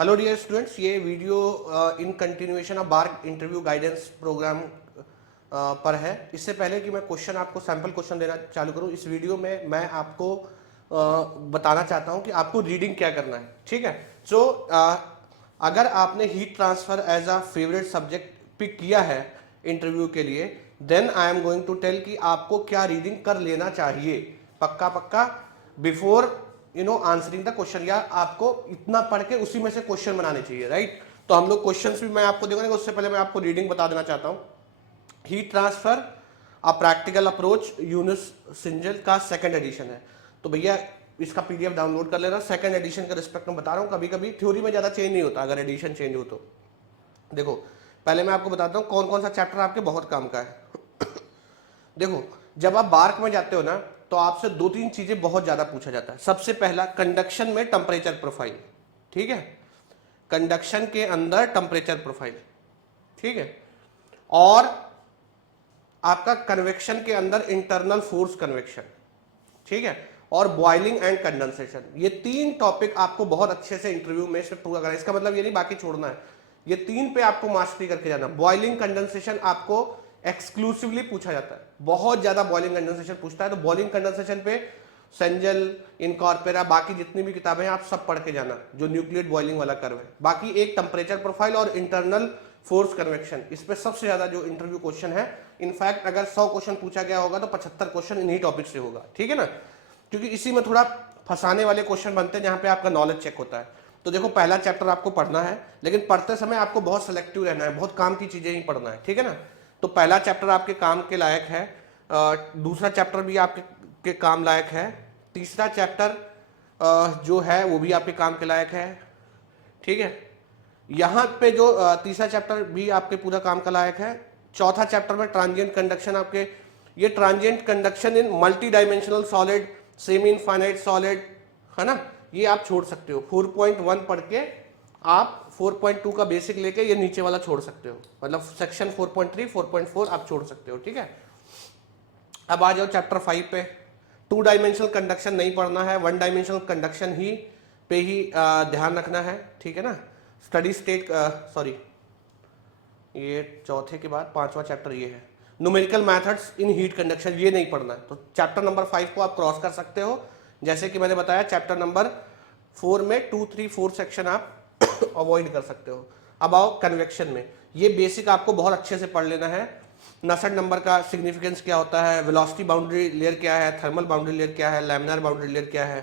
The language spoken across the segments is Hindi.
हेलो डियर स्टूडेंट्स, ये वीडियो इन कंटिन्यूएशन ऑफ बार इंटरव्यू गाइडेंस प्रोग्राम पर है। इससे पहले कि मैं क्वेश्चन आपको सैंपल क्वेश्चन देना चालू करूं, इस वीडियो में मैं आपको बताना चाहता हूं कि आपको रीडिंग क्या करना है। ठीक है। सो अगर आपने heat transfer as a favourite subject pick किया है इंटरव्यू के लिए, then I am going to tell कि आपको क्या रीडिंग कर लेना चाहिए पक्का पक्का बिफोर आंसरिंग द क्वेश्चन, या आपको इतना पढ़ के उसी में से क्वेश्चन बनाने चाहिए। राइट। तो हम लोग क्वेश्चंस भी मैं आपको दूंगा, उससे पहले मैं आपको रीडिंग बता देना चाहता हूं। Heat transfer a practical approach Yunus Cengel का सेकंड एडिशन है। तो भैया इसका पीडीएफ डाउनलोड कर लेना। सेकंड एडिशन का रिस्पेक्ट में बता रहा हूं, कभी कभी थ्योरी में ज्यादा चेंज नहीं होता अगर एडिशन चेंज हो तो। देखो पहले मैं आपको बताता हूं कौन कौन सा चैप्टर आपके बहुत काम का है। देखो जब आप बार्क में जाते हो ना, तो आपसे दो तीन चीजें बहुत ज्यादा पूछा जाता है। सबसे पहला, कंडक्शन में टेम्परेचर प्रोफाइल। ठीक है, कंडक्शन के अंदर टेम्परेचर प्रोफाइल। ठीक है। और आपका कन्वेक्शन के अंदर इंटरनल फोर्स कन्वेक्शन। ठीक है। और बॉइलिंग एंड कंडेंसेशन। ये तीन टॉपिक आपको बहुत अच्छे से इंटरव्यू में से पूरा करना है। इसका मतलब ये नहीं बाकी छोड़ना है, ये तीन पे आपको मास्टरी करके जाना। बॉइलिंग कंडेंसेशन आपको एक्सक्लूसिवली पूछा जाता है, बहुत ज्यादा बॉइलिंग कंडेंसेशन पूछता है। तो बॉइलिंग कंडेंसेशन पे सेंजल, इनकॉर्पोरा, बाकी जितनी भी किताबें हैं आप सब पढ़ के जाना, जो न्यूक्लियर बॉइलिंग वाला कर्व है। बाकी एक टेम्परेचर प्रोफाइल और इंटरनल फोर्स कन्वेक्शन, इस पे सबसे ज्यादा जो इंटरव्यू क्वेश्चन है। इनफैक्ट अगर 100 क्वेश्चन पूछा गया होगा तो 75 क्वेश्चन इन्हीं टॉपिक से होगा। ठीक है ना, क्योंकि इसी में थोड़ा फंसाने वाले क्वेश्चन बनते हैं जहां पे आपका नॉलेज चेक होता है। तो देखो पहला चैप्टर आपको पढ़ना है, लेकिन पढ़ते समय आपको बहुत सिलेक्टिव रहना है, बहुत काम की चीजें ही पढ़ना है। ठीक है ना। तो पहला चैप्टर आपके काम के लायक है, दूसरा चैप्टर भी आपके के काम लायक है, तीसरा चैप्टर जो है वो भी आपके काम के लायक है। ठीक है। यहां पे जो तीसरा चैप्टर भी आपके पूरा काम का लायक है। चौथा चैप्टर में ट्रांजिएंट कंडक्शन आपके, ये transient conduction in multi dimensional solid, semi infinite solid, है ना, ये आप छोड़ सकते हो। 4.1 पढ़ के आप 4.2 का बेसिक लेके ये नीचे वाला छोड़ सकते हो, मतलब सेक्शन 4.3, 4.4 आप छोड़ सकते हो। ठीक है। अब आ जाओ चैप्टर 5 पे। 2 डायमेंशनल कंडक्शन नहीं पढ़ना है, 1 डायमेंशनल कंडक्शन ही पे ही ध्यान रखना है। ठीक है ना। स्टडी स्टेट, सॉरी, ये चौथे के बाद पांचवा चैप्टर ये है, numerical methods in heat conduction, ये नहीं पढ़ना है। तो चैप्टर नंबर 5 को आप क्रॉस कर सकते हो। जैसे कि मैंने बताया चैप्टर नंबर 4 में 2, 3, 4 सेक्शन आप अवॉइड कर सकते हो। अब आओ कन्वेक्शन में, ये बेसिक आपको बहुत अच्छे से पढ़ लेना है। नसेट नंबर का सिग्निफिकेंस क्या होता है, वेलोसिटी बाउंड्री लेयर क्या है, थर्मल बाउंड्री लेयर क्या है, लैमिनार बाउंड्री लेयर क्या है,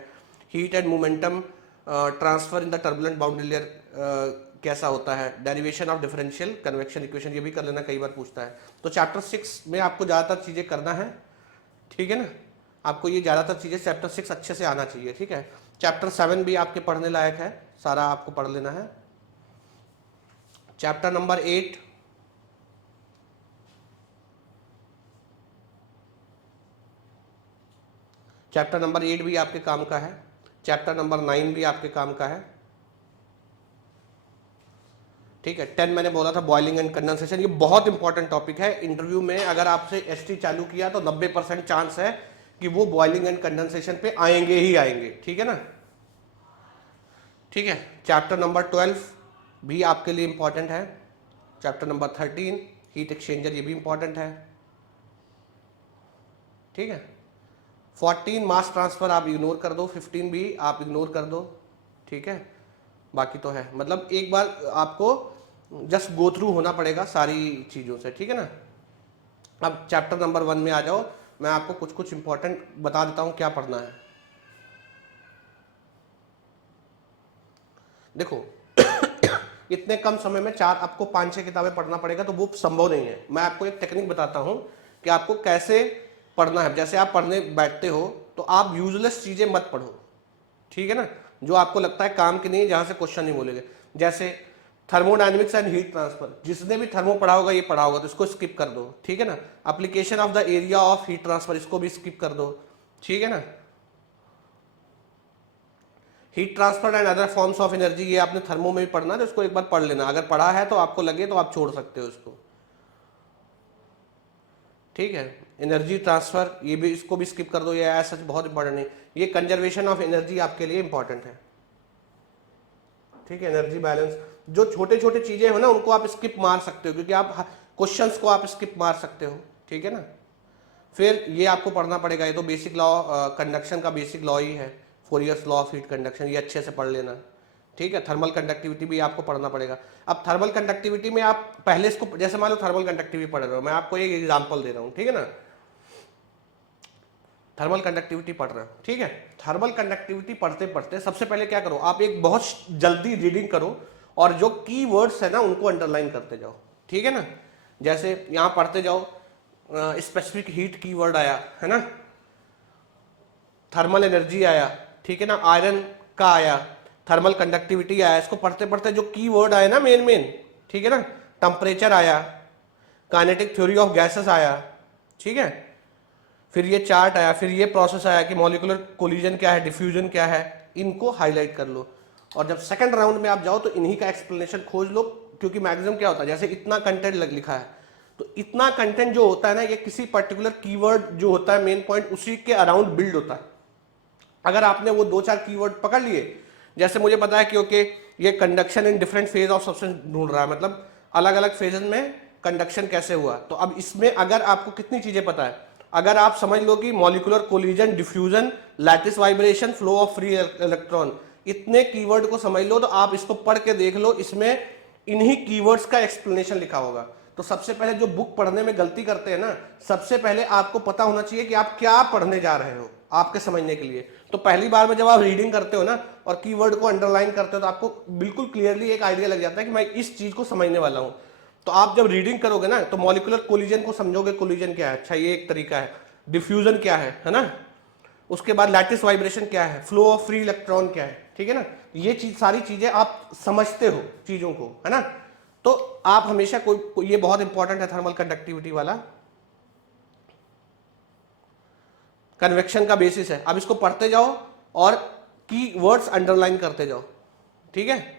heat and momentum transfer in the turbulent boundary layer कैसा होता है, derivation of differential convection equation, ये भी कर लेना, कई बार पूछता है। तो चैप्टर 6 में आपको ज़्यादातर चीज़ें करना है। ठीक है ना, आपको ये ज़्यादातर चीज़ें चैप्टर 6 अच्छे से आना चाहिए। ठीक है। चैप्टर 7 भी आपके पढ़ने लायक है, सारा आपको पढ़ लेना है। चैप्टर नंबर 8, चैप्टर नंबर 8 भी आपके काम का है। चैप्टर नंबर 9 भी आपके काम का है। ठीक है। 10 मैंने बोला था बॉइलिंग एंड कंडेंसेशन, ये बहुत इंपॉर्टेंट टॉपिक है। इंटरव्यू में अगर आपसे एसटी चालू किया तो 90% चांस है कि वो बॉइलिंग एंड कंडेंसेशन पे आएंगे ही आएंगे। ठीक है ना। ठीक है। चैप्टर नंबर 12 भी आपके लिए इंपॉर्टेंट है। चैप्टर नंबर 13 हीट एक्सचेंजर, ये भी इंपॉर्टेंट है। ठीक है। 14 मास ट्रांसफर आप इग्नोर कर दो, 15 भी आप इग्नोर कर दो। ठीक है। बाकी तो है, मतलब एक बार आपको जस्ट गो थ्रू होना पड़ेगा सारी चीज़ों से। ठीक है ना। अब चैप्टर नंबर 1 में आ जाओ, मैं आपको कुछ कुछ इंपॉर्टेंट बता देता हूं क्या पढ़ना है। देखो इतने कम समय में आपको 5-6 किताबें पढ़ना पड़ेगा, तो वो संभव नहीं है। मैं आपको एक टेक्निक बताता हूं कि आपको कैसे पढ़ना है। जैसे आप पढ़ने बैठते हो तो आप यूजलेस चीजें मत पढ़ो। ठीक है ना, जो आपको लगता है काम की नहीं, जहां से क्वेश्चन नहीं बोलेंगे। जैसे थर्मोडायनेमिक्स एंड हीट ट्रांसफर, जिसने भी थर्मो पढ़ा होगा ये पढ़ा होगा, तो इसको स्किप कर दो। ठीक है ना। Application of the area of heat transfer, इसको भी स्किप कर दो। ठीक है ना। Heat transfer and other forms of energy, ये आपने थर्मो में भी पढ़ना है, तो इसको एक बार पढ़ लेना। अगर पढ़ा है तो आपको लगे तो आप छोड़ सकते हो इसको। ठीक है। एनर्जी ट्रांसफर, ये भी, इसको भी स्किप कर दो, ये सच बहुत इंपॉर्टेंट नहीं। ये कंजर्वेशन ऑफ एनर्जी आपके लिए इंपॉर्टेंट है। ठीक है, एनर्जी बैलेंस, जो छोटे छोटे चीजें हैं ना उनको आप स्किप मार सकते हो, क्योंकि आप क्वेश्चंस को आप स्किप मार सकते हो, ठीक है ना। फिर ये आपको पढ़ना पड़ेगा, ये तो बेसिक लॉ, कंडक्शन का बेसिक लॉ ही है, फोरियर्स लॉ ऑफ हीट कंडक्शन, ये अच्छे से पढ़ लेना, ठीक है। थर्मल कंडक्टिविटी भी आपको पढ़ना पड़ेगा। अब थर्मल कंडक्टिविटी में आप पहले इसको, जैसे मान लो थर्मल कंडक्टिविटी पढ़ रहे हो, मैं आपको एक एग्जांपल दे रहा हूँ, ठीक है ना। थर्मल कंडक्टिविटी पढ़ रहे हो, ठीक है। थर्मल कंडक्टिविटी पढ़ते पढ़ते सबसे पहले क्या करो, आप एक बहुत जल्दी रीडिंग करो और जो की वर्ड्स है ना उनको अंडरलाइन करते जाओ, ठीक है ना। जैसे यहां पढ़ते जाओ, स्पेसिफिक हीट की वर्ड आया है ना, थर्मल एनर्जी आया, ठीक है ना, आयरन का आया, थर्मल कंडक्टिविटी आया। इसको पढ़ते पढ़ते जो की वर्ड आया ना मेन मेन, ठीक है ना, टेम्परेचर आया, काइनेटिक थ्योरी ऑफ गैसेस आया, ठीक है, फिर ये चार्ट आया, फिर ये प्रोसेस आया कि मॉलिक्यूलर कोलिजन क्या है, डिफ्यूजन क्या है, इनको हाईलाइट कर लो। और जब सेकंड राउंड में आप जाओ तो इन्हीं का एक्सप्लेनेशन खोज लो, क्योंकि मैक्सिमम क्या होता है, जैसे इतना कंटेंट लिखा है, तो इतना कंटेंट जो होता है ना, ये किसी पर्टिकुलर कीवर्ड जो होता है मेन पॉइंट, उसी के अराउंड बिल्ड होता है। अगर आपने वो 2-4 कीवर्ड पकड़ लिए, जैसे मुझे पता है कि ओके ये conduction in different phase of substance ढूंढ रहा है, मतलब अलग अलग फेजेस में कंडक्शन कैसे हुआ, तो अब इसमें अगर आपको कितनी चीजें पता है, अगर आप समझ लो कि molecular collision, diffusion, lattice vibration, flow of free electron, इतने कीवर्ड को समझ लो, तो आप इसको पढ़ के देख लो, इसमें इन्हीं कीवर्ड्स का एक्सप्लेनेशन लिखा होगा। तो सबसे पहले जो बुक पढ़ने में गलती करते हैं ना, सबसे पहले आपको पता होना चाहिए कि आप क्या पढ़ने जा रहे हो, आपके समझने के लिए। तो पहली बार में जब आप रीडिंग करते हो ना और कीवर्ड को अंडरलाइन करते हो, तो आपको बिल्कुल क्लियरली एक आइडिया लग जाता है कि मैं इस चीज को समझने वाला हूं। तो आप जब रीडिंग करोगे ना, तो मॉलिक्यूलर कोलिजन को समझोगे, कोलिजन क्या है, अच्छा ये एक तरीका है, डिफ्यूजन क्या है ना, उसके बाद लैटिस वाइब्रेशन क्या है, फ्लो ऑफ फ्री इलेक्ट्रॉन क्या है, ठीक है ना। ये चीज, सारी चीजें आप समझते हो चीजों को, है ना। तो आप हमेशा ये बहुत इंपॉर्टेंट है थर्मल कंडक्टिविटी वाला, कन्वेक्शन का बेसिस है। अब इसको पढ़ते जाओ और की वर्ड्स अंडरलाइन करते जाओ, ठीक है।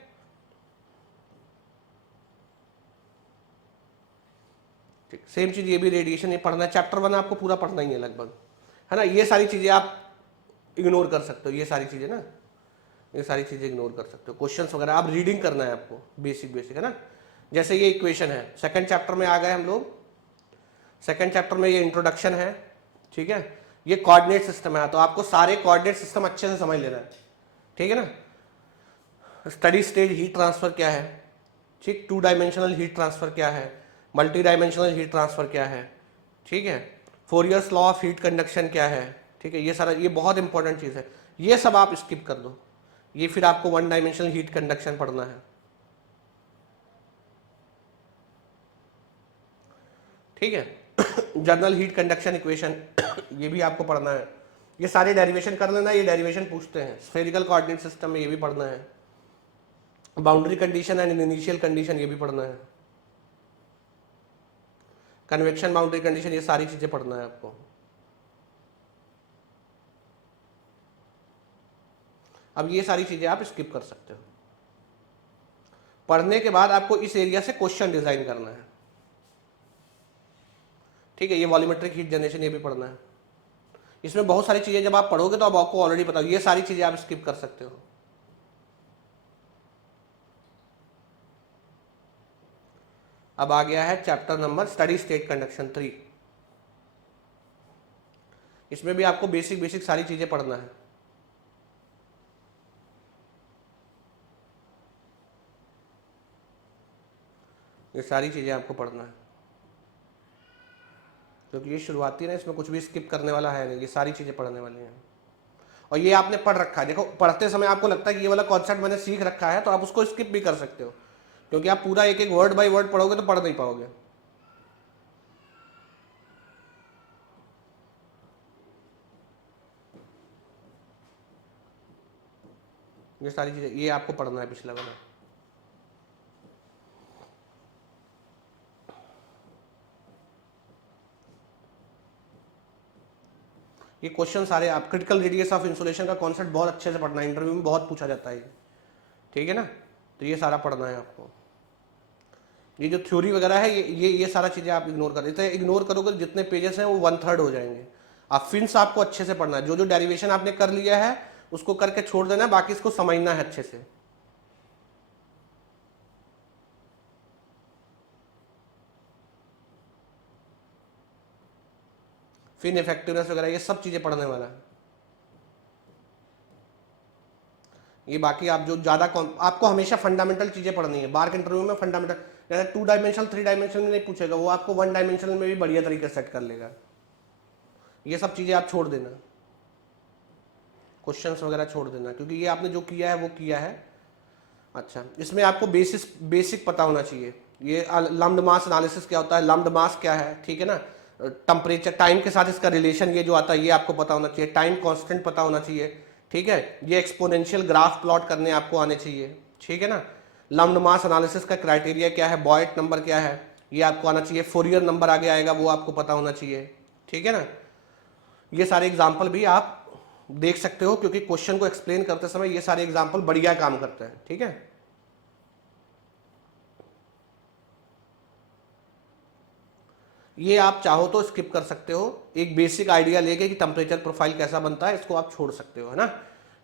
सेम चीज ये भी, रेडिएशन ये पढ़ना है, चैप्टर 1 आपको पूरा पढ़ना ही है लगभग, है ना। ये सारी चीजें आप इग्नोर कर सकते हो, ये सारी चीजें ना, ये सारी चीजें इग्नोर कर सकते हो। क्वेश्चंस वगैरह आप रीडिंग करना है आपको, बेसिक बेसिक, है ना। जैसे ये इक्वेशन है, सेकंड चैप्टर में आ गए हम लोग, सेकंड चैप्टर में ये इंट्रोडक्शन है, ठीक है। ये कोऑर्डिनेट सिस्टम है, तो आपको सारे कोऑर्डिनेट सिस्टम अच्छे से समझ लेना है, ठीक है ना। स्टडी स्टेज हीट ट्रांसफर क्या है, ठीक, 2 डायमेंशनल हीट ट्रांसफर क्या है, मल्टी डायमेंशनल हीट ट्रांसफर क्या है, ठीक है, फोरियर्स लॉ ऑफ हीट कंडक्शन क्या है, ठीक है। ये सारा, ये बहुत इंपॉर्टेंट चीज है, ये सब आप स्किप कर दो। ये फिर आपको 1 डायमेंशनल हीट कंडक्शन पढ़ना है, ठीक है। जनरल हीट कंडक्शन इक्वेशन ये भी आपको पढ़ना है। ये सारे डेरिवेशन कर लेना, ये डेरिवेशन पूछते हैं। स्फेरिकल कोऑर्डिनेट सिस्टम में ये भी पढ़ना है। Boundary condition and initial condition ये भी पढ़ना है। कन्वेक्शन बाउंड्री कंडीशन, ये सारी चीजें पढ़ना है आपको। अब ये सारी चीजें आप स्किप कर सकते हो। पढ़ने के बाद आपको इस एरिया से क्वेश्चन डिजाइन करना है, ठीक है। ये वॉल्यूमेट्रिक हीट जनरेशन ये भी पढ़ना है। इसमें बहुत सारी चीजें जब आप पढ़ोगे तो अब आपको ऑलरेडी पता, ये सारी चीजें आप स्किप कर सकते हो। अब आ गया है chapter number steady state conduction 3। इसमें भी आपको बेसिक बेसिक सारी चीजें पढ़ना है। ये सारी चीजें आपको पढ़ना है, क्योंकि ये शुरुआती है ना, इसमें कुछ भी स्किप करने वाला है नहीं, ये सारी चीजें पढ़ने वाली हैं। और ये आपने पढ़ रखा है, देखो पढ़ते समय आपको लगता है कि ये वाला कॉन्सेप्ट मैंने सीख रखा है, तो आप उसको स्किप भी कर सकते हो, क्योंकि आप पूरा एक एक वर्ड बाय वर्ड पढ़ोगे तो पढ़ नहीं पाओगे। ये सारी चीजें ये आपको पढ़ना है पिछला वाला। ये क्वेश्चन सारे आप, क्रिटिकल रेडियस ऑफ इंसुलेशन का कॉन्सेप्ट बहुत अच्छे से पढ़ना है, इंटरव्यू में बहुत पूछा जाता है, ठीक है ना। तो ये सारा पढ़ना है आपको। ये जो थ्योरी वगैरह है, ये सारा चीजें आप इग्नोर कर देते हैं। इग्नोर करोगे तो जितने पेजेस हैं वो 1/3 हो जाएंगे। आप फिन्स आपको अच्छे से पढ़ना है, जो जो डेरिवेशन आपने कर लिया है उसको करके छोड़ देना है, बाकी इसको समझना है अच्छे से। फिर इफेक्टिवनेस वगैरह ये सब चीज़ें पढ़ने वाला है। ये बाकी आप जो ज़्यादा आपको हमेशा फंडामेंटल चीज़ें पढ़नी है बार के इंटरव्यू में। फंडामेंटल जैसे 2 डायमेंशनल 3 डायमेंशनल में नहीं पूछेगा, वो आपको 1 डायमेंशनल में भी बढ़िया तरीके से सेट कर लेगा। ये सब चीज़ें आप छोड़ देना, क्वेश्चंस वगैरह छोड़ देना, क्योंकि ये आपने जो किया है वो किया है। अच्छा, इसमें आपको बेसिक पता होना चाहिए। ये लम्प्ड मास एनालिसिस क्या होता है, लम्प्ड मास क्या है, ठीक है ना। टेम्परेचर टाइम के साथ इसका रिलेशन ये जो आता है ये आपको पता होना चाहिए। टाइम कांस्टेंट पता होना चाहिए, ठीक है। ये एक्सपोनेंशियल ग्राफ प्लॉट करने आपको आने चाहिए, ठीक है ना। लम्प्ड मास एनालिसिस का क्राइटेरिया क्या है, बॉयट नंबर क्या है, ये आपको आना चाहिए। फोरियर नंबर आगे आएगा, वो आपको पता होना चाहिए, ठीक है ना। ये सारे एग्जाम्पल भी आप देख सकते हो, क्योंकि क्वेश्चन को एक्सप्लेन करते समय ये सारे एग्जाम्पल बढ़िया काम करते हैं, ठीक है। ये आप चाहो तो स्किप कर सकते हो, एक बेसिक आइडिया लेके कि टेम्परेचर प्रोफाइल कैसा बनता है, इसको आप छोड़ सकते हो, है ना।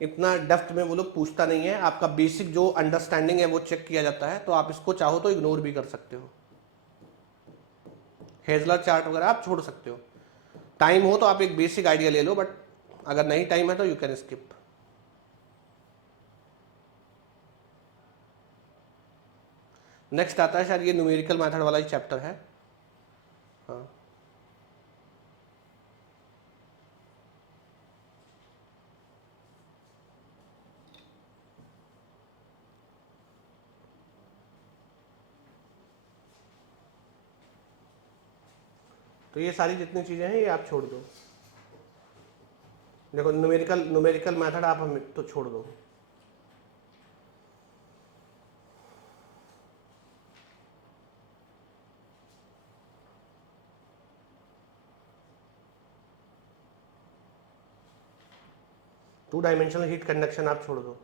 इतना डेप्थ में वो लोग पूछता नहीं है, आपका बेसिक जो अंडरस्टैंडिंग है वो चेक किया जाता है, तो आप इसको चाहो तो इग्नोर भी कर सकते हो। हेजलर चार्ट वगैरह आप छोड़ सकते हो। टाइम हो तो आप एक बेसिक आइडिया ले लो, बट अगर नहीं टाइम है तो यू कैन स्किप। नेक्स्ट आता है शायद ये न्यूमेरिकल मेथड वाला ही चैप्टर है। हाँ, तो ये सारी जितनी चीज़ें हैं ये आप छोड़ दो। देखो न्यूमेरिकल न्यूमेरिकल मेथड आप हमें तो छोड़ दो। टू डायमेंशनल हीट कंडक्शन आप छोड़ दो।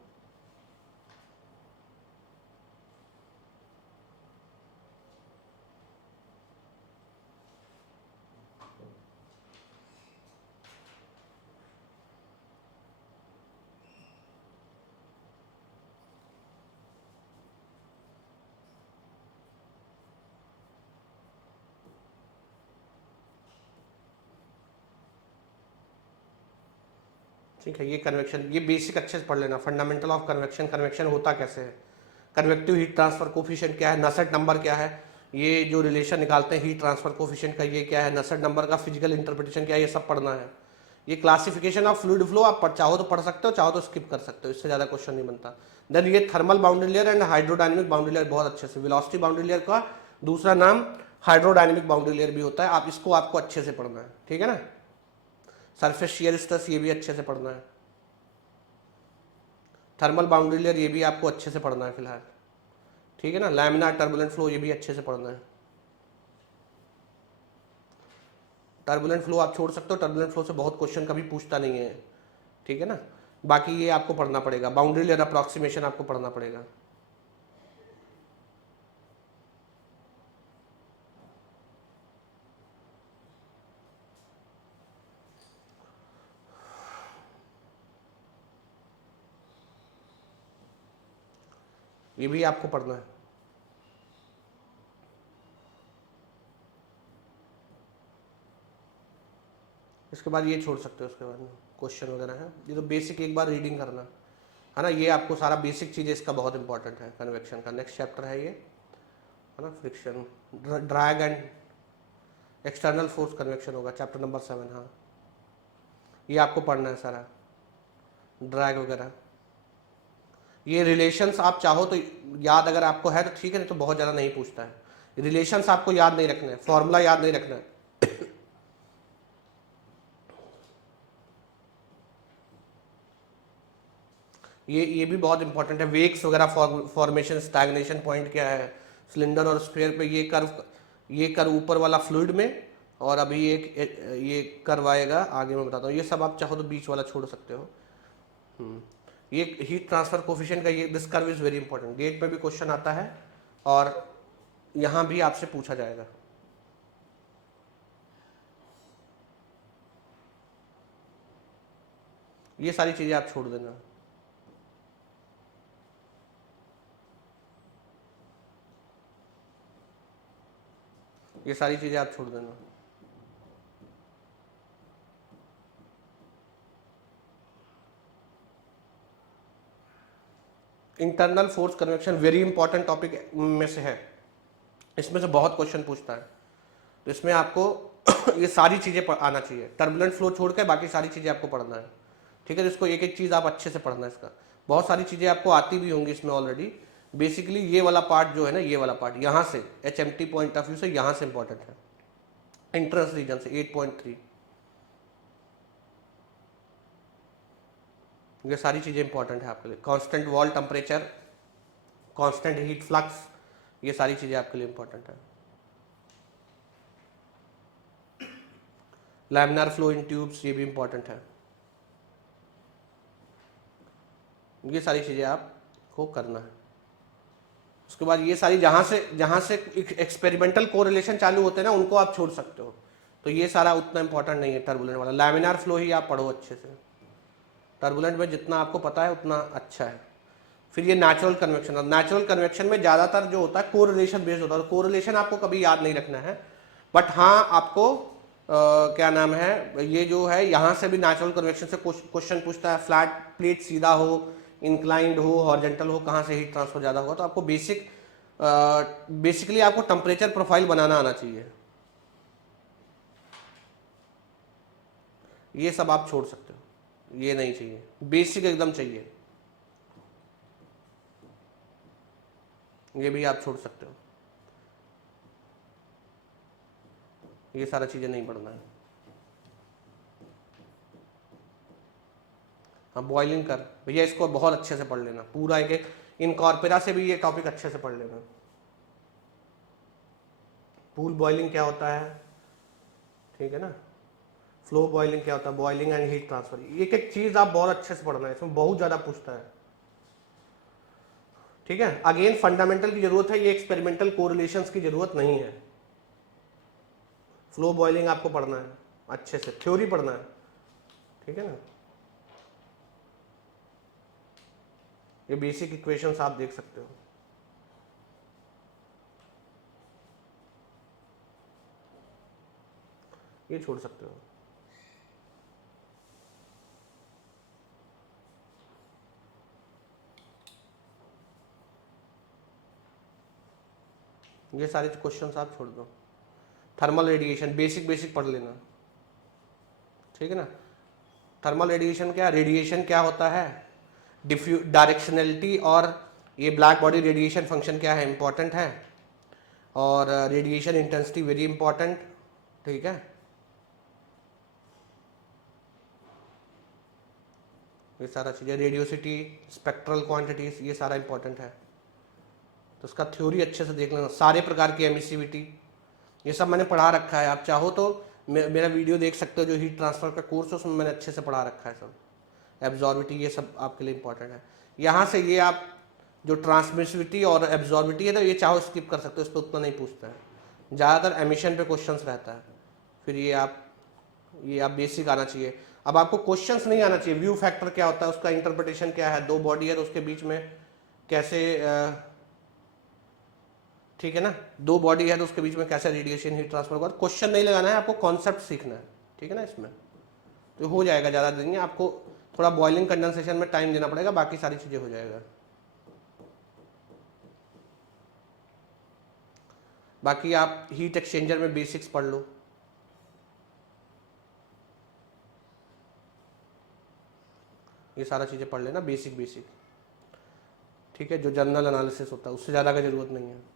ठीक है, ये कन्वेक्शन ये बेसिक अच्छे से पढ़ लेना, फंडामेंटल ऑफ कन्वेक्शन, कन्वेक्शन होता कैसे है, कन्वेक्टिव हीट ट्रांसफर कोफिशिएंट क्या है, नसेट नंबर क्या है, ये जो रिलेशन निकालते हैं हीट ट्रांसफर कोफिशिएंट का ये क्या है, नसेट नंबर का फिजिकल इंटरप्रिटेशन क्या है, ये सब पढ़ना है। ये क्लासिफिकेशन ऑफ फ्लूइड फ्लो आप चाहो तो पढ़ सकते हो, चाहो तो स्किप कर सकते हो, इससे ज़्यादा क्वेश्चन नहीं बनता। देन ये thermal boundary layer and hydrodynamic boundary layer बहुत अच्छे से, वेलोसिटी बाउंड्री लेयर का दूसरा नाम हाइड्रोडायनेमिक बाउंड्री लेयर भी होता है, आप इसको आपको अच्छे से पढ़ना है, ठीक है ना। सरफेस शियर स्ट्रेस ये भी अच्छे से पढ़ना है। थर्मल बाउंड्री लेयर ये भी आपको अच्छे से पढ़ना है फिलहाल, ठीक है ना। लैमिनार टर्बुलेंट फ्लो ये भी अच्छे से पढ़ना है। टर्बुलेंट फ्लो आप छोड़ सकते हो, टर्बुलेंट फ्लो से बहुत क्वेश्चन कभी पूछता नहीं है, ठीक है ना। बाकी ये आपको पढ़ना पड़ेगा, बाउंड्री लेयर अप्रॉक्सीमेशन आपको पढ़ना पड़ेगा। ये भी आपको पढ़ना है। इसके बाद ये छोड़ सकते हो, उसके बाद क्वेश्चन वगैरह है, ये तो बेसिक एक बार रीडिंग करना है ना। ये आपको सारा बेसिक चीज़ इसका बहुत इंपॉर्टेंट है कन्वेक्शन का। नेक्स्ट चैप्टर है ये, है ना, friction, drag and external force convection होगा, चैप्टर नंबर 7। हाँ, ये आपको पढ़ना है सारा, ड्रैग वगैरह। ये रिलेशंस आप चाहो तो याद अगर आपको है तो ठीक है, नहीं तो बहुत ज़्यादा नहीं पूछता है। रिलेशंस आपको याद नहीं रखना है, फॉर्मूला याद नहीं रखना है। ये भी बहुत इंपॉर्टेंट है, वेक्स वगैरह फॉर्मेशन, स्टैग्नेशन पॉइंट क्या है, सिलेंडर और स्फीयर पे ये कर्व ऊपर वाला फ्लूइड में, और अभी एक ये कर्व आएगा आगे मैं बताता हूँ। ये सब आप चाहो तो बीच वाला छोड़ सकते हो। ये हीट ट्रांसफर कोफिशिएंट का ये this curve is very important, GATE पे भी क्वेश्चन आता है और यहाँ भी आपसे पूछा जाएगा। ये सारी चीज़ें आप छोड़ देना, ये सारी चीज़ें आप छोड़ देना। Internal force convection very important topic में से है, इसमें से बहुत क्वेश्चन पूछता है। तो इसमें आपको ये सारी चीज़ें आना चाहिए, टर्बुलेंट फ्लो छोड़ के बाकी सारी चीज़ें आपको पढ़ना है, ठीक है। इसको एक एक चीज़ आप अच्छे से पढ़ना है। इसका बहुत सारी चीज़ें आपको आती भी होंगी इसमें ऑलरेडी। बेसिकली ये वाला पार्ट जो है ना, ये वाला पार्ट यहाँ से HMT पॉइंट ऑफ व्यू से यहाँ से इंपॉर्टेंट है, इंट्रेंस रीजन से 8.3, ये सारी चीज़ें इंपॉर्टेंट है आपके लिए। Constant wall temperature, constant heat flux, ये सारी चीज़ें आपके लिए इंपॉर्टेंट है। लैमिनार फ्लो इन ट्यूब्स, ये भी इंपॉर्टेंट है। ये सारी चीज़ें आपको करना है। उसके बाद ये सारी जहाँ से एक्सपेरिमेंटल कोरिलेशन चालू होते हैं ना, उनको आप छोड़ सकते हो। तो ये सारा उतना इंपॉर्टेंट नहीं है टर्बुलेंट वाला। लैमिनार फ्लो ही आप पढ़ो अच्छे से, टर्बुलेंट में जितना आपको पता है उतना अच्छा है। फिर ये नेचुरल कन्वेक्शन, और नेचुरल कन्वेक्शन में ज़्यादातर जो होता है कोरिलेशन बेस्ड होता है। कोरिलेशन आपको कभी याद नहीं रखना है, बट हाँ आपको क्या नाम है, ये जो है यहाँ से भी नेचुरल कन्वेक्शन से क्वेश्चन पूछता है। फ्लैट प्लेट सीधा हो, इंक्लाइंड हो, हॉरिजॉन्टल हो, कहाँ से हीट ट्रांसफर ज़्यादा होगा। तो आपको बेसिकली आपको टेम्परेचर प्रोफाइल बनाना आना चाहिए। ये सब आप छोड़ सकते हो, ये नहीं चाहिए, बेसिक एकदम चाहिए, ये भी आप छोड़ सकते हो। ये सारा चीज़ें नहीं पढ़ना है। हाँ, बॉइलिंग कर भैया, इसको बहुत अच्छे से पढ़ लेना पूरा, एक इनकॉर्पोरा से भी ये टॉपिक अच्छे से पढ़ लेना। पूल बॉइलिंग क्या होता है, ठीक है ना, फ्लो बॉइलिंग क्या होता है, बॉइलिंग एंड हीट ट्रांसफर, एक एक चीज़ आप बहुत अच्छे से पढ़ना है, इसमें बहुत ज़्यादा पूछता है, ठीक है। अगेन फंडामेंटल की जरूरत है, ये एक्सपेरिमेंटल कोरिलेशंस की जरूरत नहीं है। फ्लो बॉइलिंग आपको पढ़ना है अच्छे से, थ्योरी पढ़ना है, ठीक है ना। ये बेसिक इक्वेशंस आप देख सकते हो। ये छोड़ सकते हो। ये सारे क्वेश्चंस आप छोड़ दो। थर्मल रेडिएशन बेसिक बेसिक पढ़ लेना, ठीक है ना। थर्मल रेडिएशन क्या होता है, डायरेक्शनलिटी, और ये ब्लैक बॉडी रेडिएशन फंक्शन क्या है, इंपॉर्टेंट है। और रेडिएशन इंटेंसिटी वेरी इंपॉर्टेंट, ठीक है। ये सारा चीज़ें, रेडियोसिटी, स्पेक्ट्रल क्वांटिटीज, ये सारा इंपॉर्टेंट है। तो उसका थ्योरी अच्छे से देख लेना, सारे प्रकार की एमिसिविटी, ये सब मैंने पढ़ा रखा है। आप चाहो तो मेरा वीडियो देख सकते हो, जो हीट ट्रांसफर का कोर्स है उसमें मैंने अच्छे से पढ़ा रखा है सब। एब्जॉर्बिटी, ये सब आपके लिए इंपॉर्टेंट है। यहाँ से ये आप जो ट्रांसमिसिविटी और एब्जॉर्बिटी है, तो ये चाहो स्किप कर सकते हो, इस पर उतना नहीं पूछता है, ज़्यादातर एमिशन पे क्वेश्चंस रहता है। फिर ये आप बेसिक आना चाहिए। अब आपको क्वेश्चंस नहीं आना चाहिए, व्यू फैक्टर क्या होता है, उसका इंटरप्रिटेशन क्या है, दो बॉडी है तो उसके बीच में कैसे, ठीक है ना, दो बॉडी है तो उसके बीच में कैसे रेडिएशन हीट ट्रांसफर होगा। क्वेश्चन नहीं लगाना है, आपको कॉन्सेप्ट सीखना है, ठीक है ना। इसमें तो हो जाएगा, ज़्यादा देंगे आपको, थोड़ा बॉइलिंग कंडेंसेशन में टाइम देना पड़ेगा, बाकी सारी चीज़ें हो जाएगा। बाकी आप हीट एक्सचेंजर में बेसिक्स पढ़ लो, ये सारा चीज़ें पढ़ लेना, बेसिक, ठीक है। जो जनरल एनालिसिस होता है उससे ज़्यादा का जरूरत नहीं है।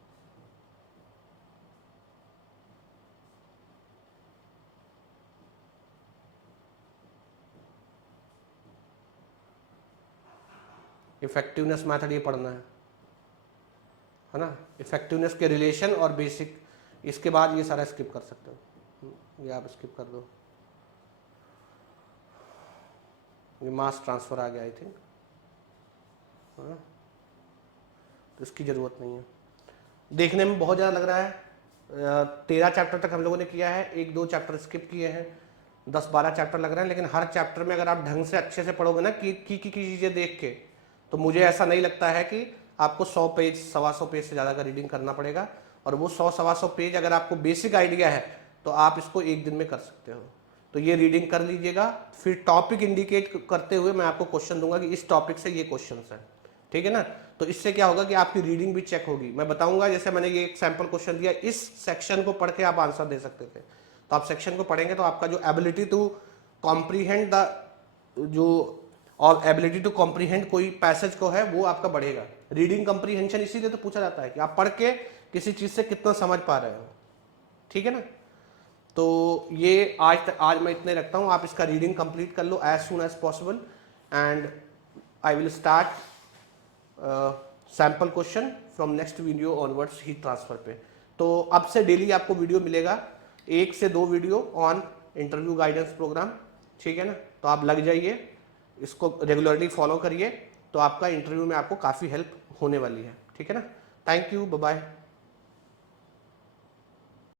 इफेक्टिवनेस मैथड ये पढ़ना है ना, इफेक्टिवनेस के रिलेशन और बेसिक। इसके बाद ये सारा स्किप कर सकते हो, ये आप स्किप कर दो। ये मास ट्रांसफर आ गया आई थिंक, तो इसकी ज़रूरत नहीं है। देखने में बहुत ज़्यादा लग रहा है, 13 चैप्टर तक हम लोगों ने किया है, 1-2 चैप्टर स्किप किए हैं, 10-12 चैप्टर लग रहे हैं। लेकिन हर चैप्टर में अगर आप ढंग से अच्छे से पढ़ोगे ना की चीज़ें देख के, तो मुझे ऐसा नहीं लगता है कि आपको 100 पेज 125 पेज से ज़्यादा का रीडिंग करना पड़ेगा। और वो 100-125 पेज अगर आपको बेसिक आइडिया है तो आप इसको एक दिन में कर सकते हो। तो ये रीडिंग कर लीजिएगा, फिर टॉपिक इंडिकेट करते हुए मैं आपको क्वेश्चन दूंगा कि इस टॉपिक से ये क्वेश्चन है, ठीक है ना। तो इससे क्या होगा कि आपकी रीडिंग भी चेक होगी। मैं बताऊंगा, जैसे मैंने ये एक सैंपल क्वेश्चन दिया, इस सेक्शन को पढ़ के आप आंसर दे सकते थे, तो आप सेक्शन को पढ़ेंगे तो आपका जो एबिलिटी टू कॉम्प्रीहेंड द जो और एबिलिटी टू कॉम्प्रीहेंड कोई पैसेज को है वो आपका बढ़ेगा। रीडिंग कॉम्प्रीहेंशन इसीलिए तो पूछा जाता है कि आप पढ़ के किसी चीज से कितना समझ पा रहे हो, ठीक है ना। तो ये आज मैं इतने रखता हूँ, आप इसका रीडिंग कंप्लीट कर लो as soon as possible, and I will start sample question from next video onwards heat transfer पे। तो अब से डेली आपको वीडियो मिलेगा, 1 से 2 video on interview guidance programme, ठीक है ना। तो आप लग जाइए, इसको रेगुलरली फॉलो करिए, तो आपका इंटरव्यू में आपको काफ़ी हेल्प होने वाली है, ठीक है ना। Thank you, bye bye.